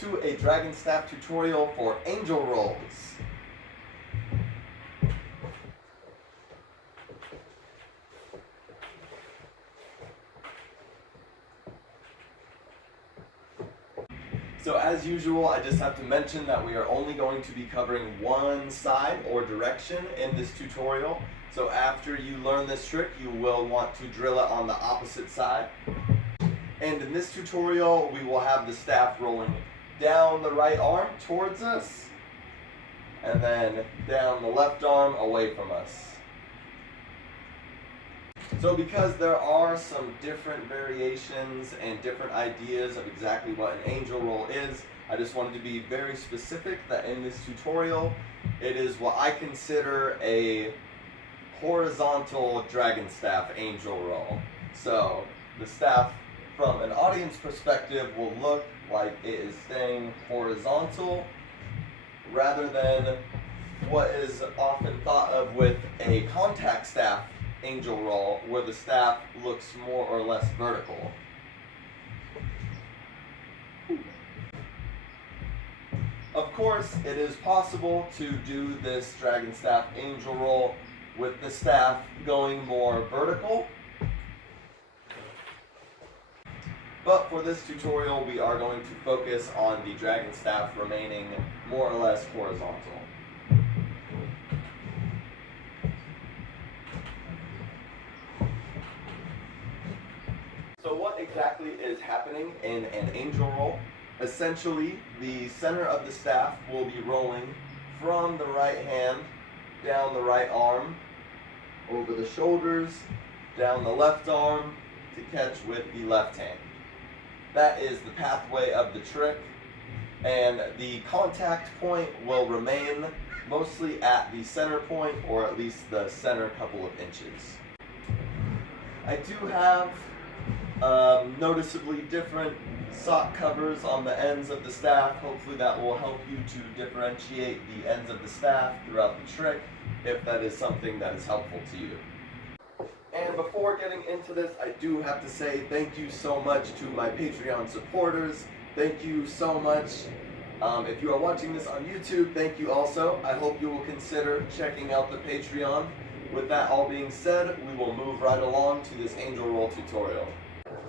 to a Dragonstaff tutorial for angel rolls. So as usual, I just have to mention that we are only going to be covering one side or direction in this tutorial. So after you learn this trick, you will want to drill it on the opposite side. And in this tutorial, we will have the staff rolling down the right arm towards us, and then down the left arm away from us. So because there are some different variations and different ideas of exactly what an angel roll is, I just wanted to be very specific that in this tutorial, it is what I consider a horizontal Dragonstaff angel roll. So the staff from an audience perspective will look like it is staying horizontal rather than what is often thought of with a contact staff angel roll, where the staff looks more or less vertical. Of course, it is possible to do this Dragonstaff angel roll with the staff going more vertical. But for this tutorial, we are going to focus on the Dragonstaff remaining more or less horizontal. So what exactly is happening in an angel roll? Essentially, the center of the staff will be rolling from the right hand, down the right arm, over the shoulders, down the left arm, to catch with the left hand. That is the pathway of the trick, and the contact point will remain mostly at the center point, or at least the center couple of inches. I do have noticeably different sock covers on the ends of the staff. Hopefully that will help you to differentiate the ends of the staff throughout the trick, if that is something that is helpful to you. And before getting into this, I do have to say thank you so much to my Patreon supporters. Thank you so much. If you are watching this on YouTube, thank you also. I hope you will consider checking out the Patreon. With that all being said, we will move right along to this angel roll tutorial.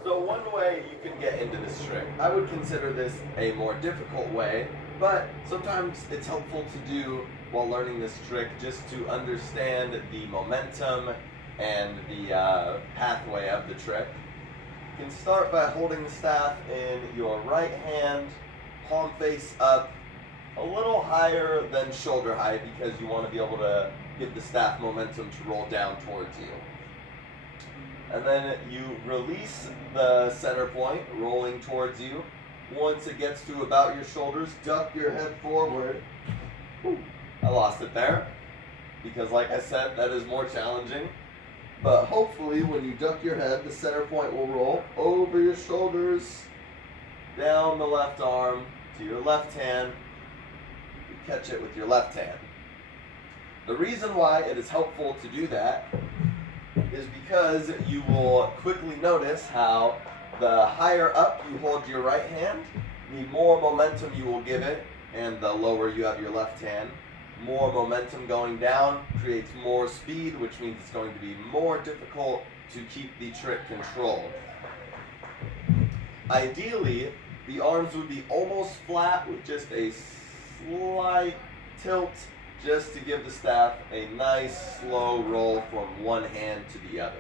So one way you can get into this trick, I would consider this a more difficult way, but sometimes it's helpful to do while learning this trick, just to understand the momentum and the pathway of the trick. You can start by holding the staff in your right hand, palm face up, a little higher than shoulder height, because you want to be able to give the staff momentum to roll down towards you. And then you release the center point, rolling towards you. Once it gets to about your shoulders, duck your head forward. Ooh, I lost it there, because like I said, that is more challenging. But hopefully when you duck your head, the center point will roll over your shoulders, down the left arm to your left hand. You catch it with your left hand. The reason why it is helpful to do that is because you will quickly notice how the higher up you hold your right hand, the more momentum you will give it, and the lower you have your left hand, more momentum going down creates more speed, which means it's going to be more difficult to keep the trick controlled. Ideally, the arms would be almost flat with just a slight tilt, just to give the staff a nice slow roll from one hand to the other.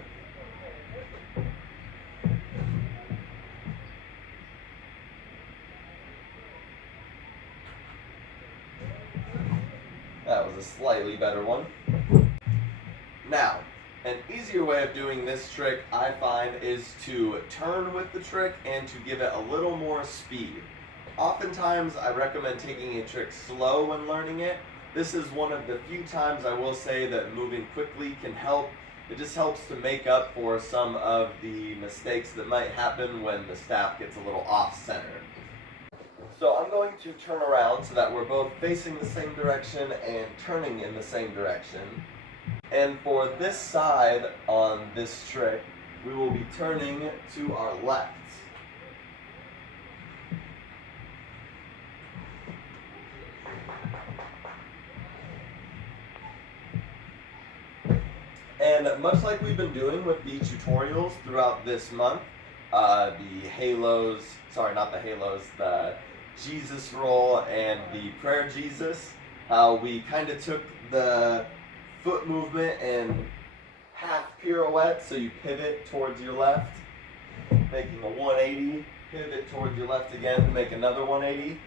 That was a slightly better one. Now, an easier way of doing this trick, I find, is to turn with the trick and to give it a little more speed. Oftentimes, I recommend taking a trick slow when learning it. This is one of the few times I will say that moving quickly can help. It just helps to make up for some of the mistakes that might happen when the staff gets a little off-center. So I'm going to turn around so that we're both facing the same direction and turning in the same direction. And for this side on this trick, we will be turning to our left. And much like we've been doing with the tutorials throughout this month, the halos, sorry, not the halos, the Jesus roll and the prayer Jesus, we kind of took the foot movement and half pirouette, so you pivot towards your left, making a 180, pivot towards your left again to make another 180.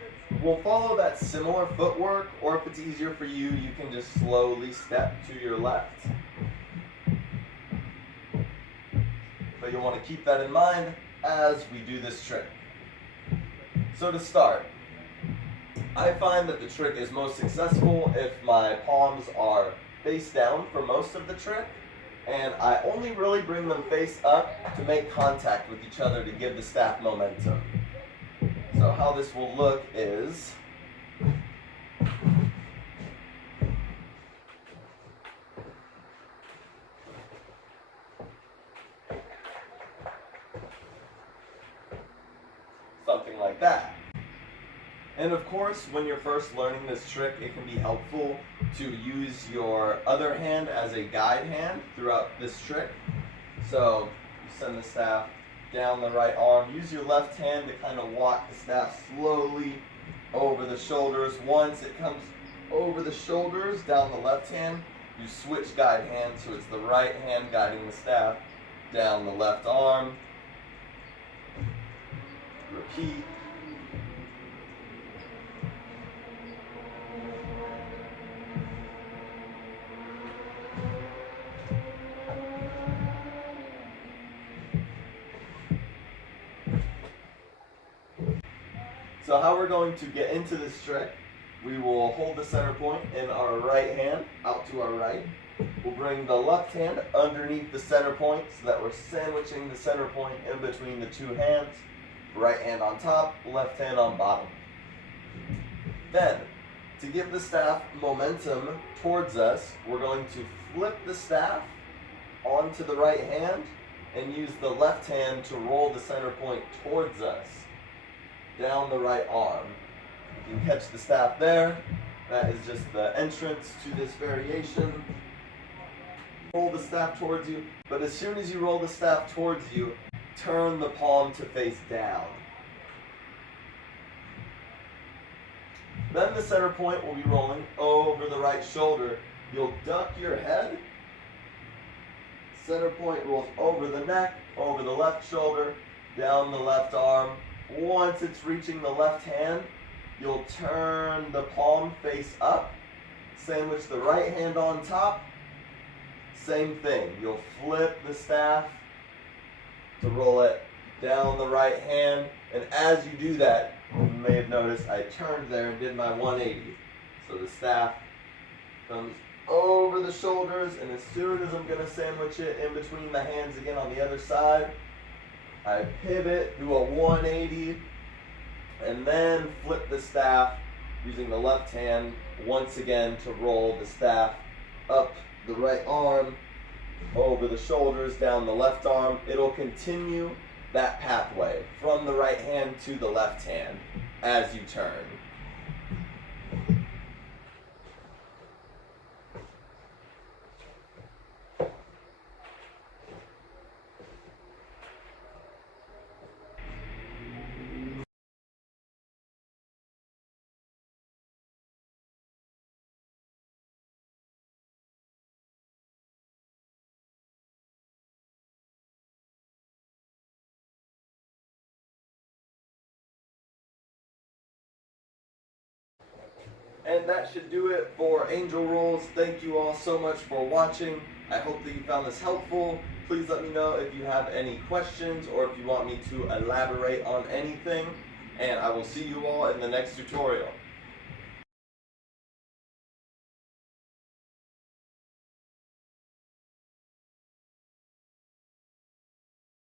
We'll follow that similar footwork, or if it's easier for you, you can just slowly step to your left. But you'll want to keep that in mind as we do this trick. So to start, I find that the trick is most successful if my palms are face down for most of the trick, and I only really bring them face up to make contact with each other to give the staff momentum. So how this will look is something like that. And of course, when you're first learning this trick, it can be helpful to use your other hand as a guide hand throughout this trick. So you send the staff down the right arm. Use your left hand to kind of walk the staff slowly over the shoulders. Once it comes over the shoulders, down the left hand, you switch guide hands, so it's the right hand guiding the staff down the left arm. Repeat. So how we're going to get into this trick, we will hold the center point in our right hand out to our right. We'll bring the left hand underneath the center point so that we're sandwiching the center point in between the two hands. Right hand on top, left hand on bottom. Then, to give the staff momentum towards us, we're going to flip the staff onto the right hand and use the left hand to roll the center point towards us down the right arm. You can catch the staff there. That is just the entrance to this variation. Roll the staff towards you, but as soon as you roll the staff towards you, turn the palm to face down. Then the center point will be rolling over the right shoulder. You'll duck your head. Center point rolls over the neck, over the left shoulder, down the left arm. Once it's reaching the left hand, you'll turn the palm face up, sandwich the right hand on top. Same thing, you'll flip the staff to roll it down the right hand, and as you do that, you may have noticed I turned there and did my 180. So the staff comes over the shoulders, and as soon as I'm going to sandwich it in between the hands again on the other side, I pivot, do a 180, and then flip the staff using the left hand once again to roll the staff up the right arm, over the shoulders, down the left arm. It'll continue that pathway from the right hand to the left hand as you turn. And that should do it for angel rolls. Thank you all so much for watching. I hope that you found this helpful. Please let me know if you have any questions or if you want me to elaborate on anything. And I will see you all in the next tutorial.